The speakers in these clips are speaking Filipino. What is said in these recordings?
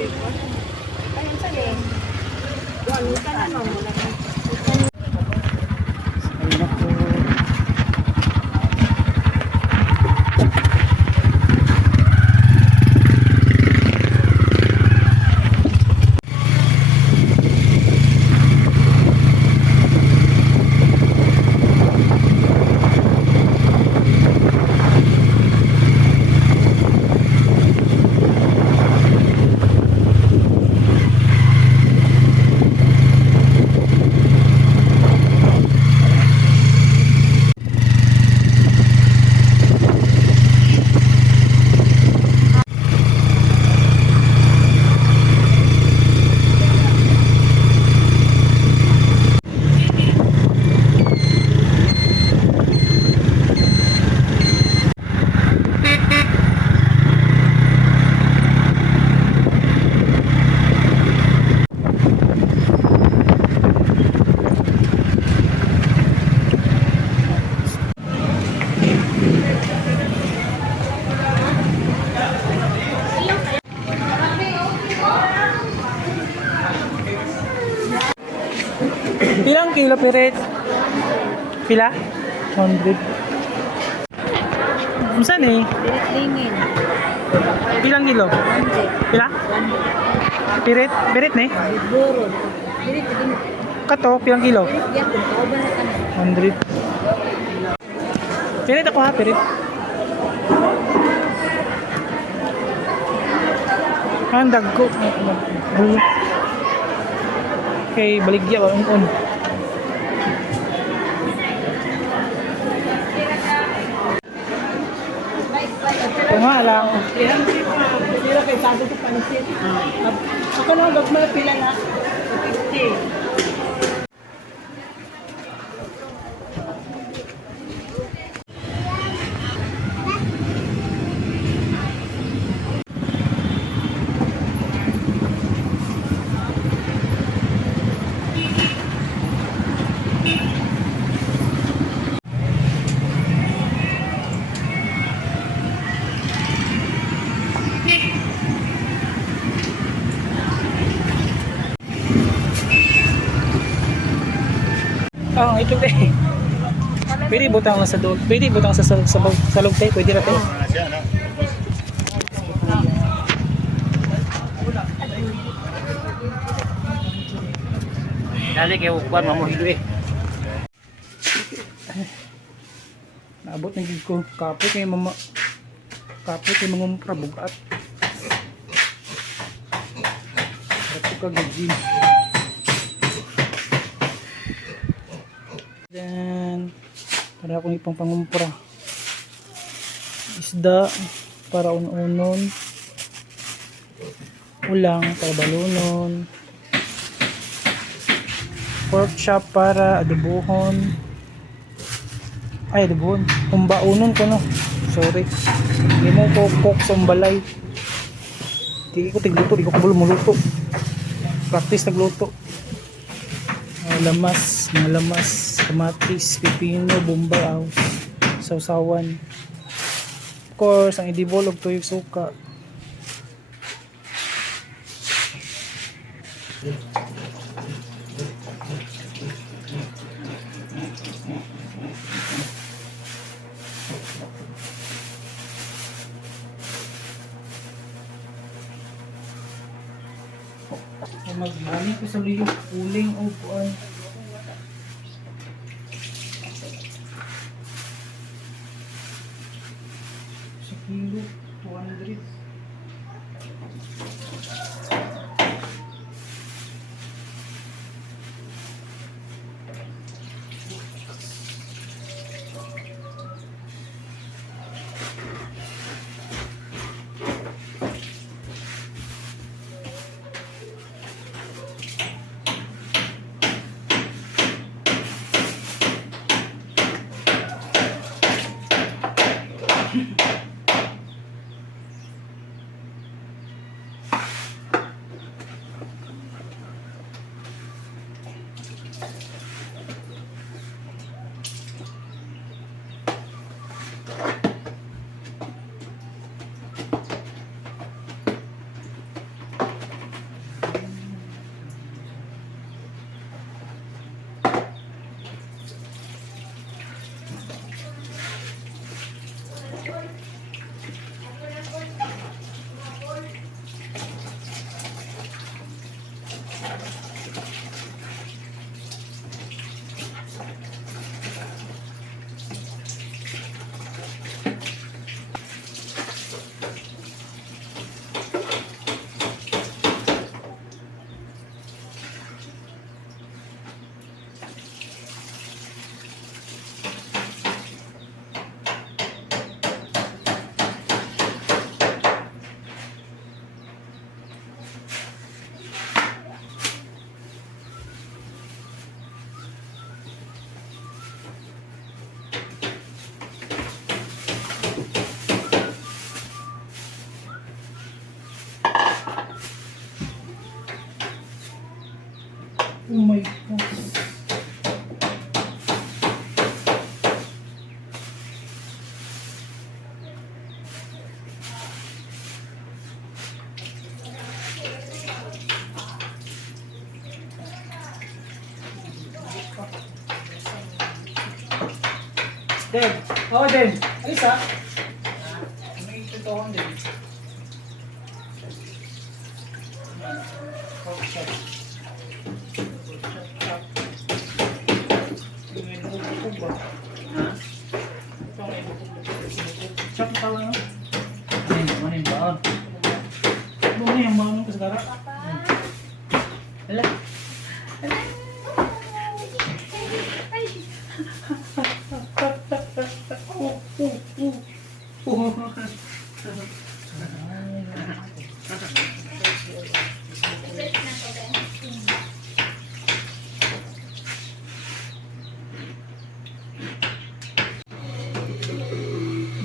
Ayun sa din. Doon ka na no. Ay naku. Pilang kilo pirit? Pila? 100. Saan eh? Lingin. Pilang kilo? Pila? Pirit? Pirit ni? Buro. Dili din. Kato, pilang kilo? Yan kung kauban na kami. 100. Pirit ako ha, pirit. Ang dagko. Okay, baligya ba? On. Ito nga lang. Pila kay sabi ko pansit. Ako na gagmay pila na. 50. Oh, ito eh. Pwede butang sa doon. Pwede butang sa loob tayo. Pwede na tayo. Dali kayo kuan mo hilo eh. Naabot ng gig ko. Kapoy kay mama. Kapoy kay mga prabugat. Ito ka gagin. Then, para akong ipang pangumpra. Isda para unon. Ulang para balunon. Pork chop para adobohon. Ay, adobohon. Umbaunon ko no. Sorry. Hindi mo ko cook sa umbalay. Hindi ko tigluto. Hindi ko kabalo muluto. Practice nagluto. Lamas, mga lamas, kamatis, pipino, bombay, aos, sausawan. Of course, ang idibol og tuyog suka. Magbalik ko sa liyo, uling o kuan. Sa kilo, 200. Oh my gosh. Den, oh Den, alis ha. May tutukan din. Pork chop. May bubog ba? Ha? Ito may bubog. Chop pa lang. Ano yung baon? Ano yung baon ko sa gara? Hala.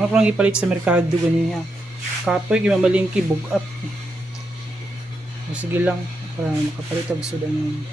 Mga parang ipalit sa merkado ganyan. Kapoy gimamalingki bugat. O sige lang para makapalit og sudan ng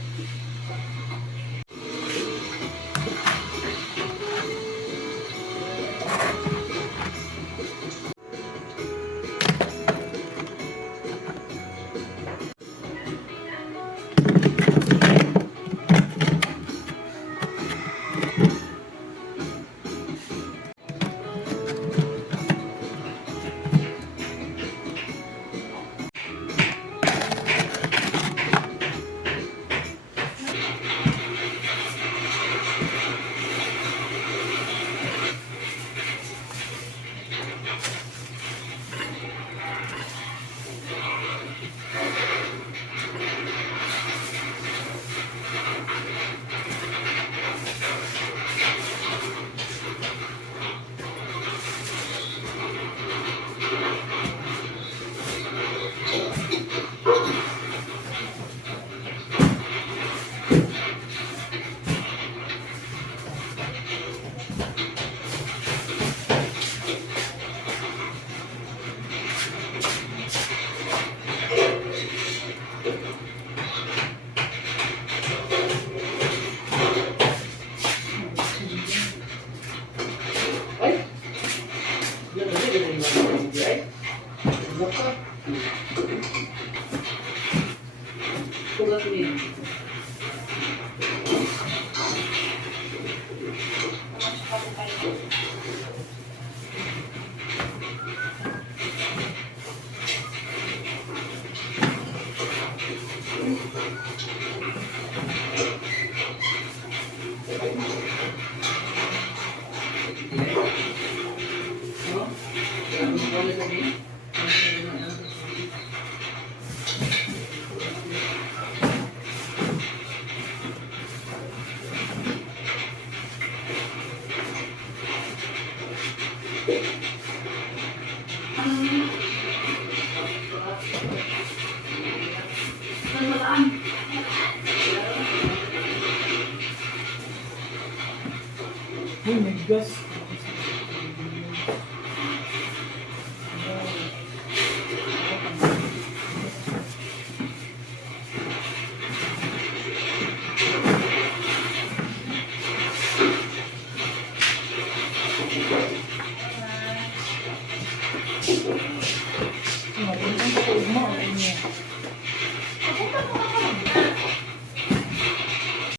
Malaan.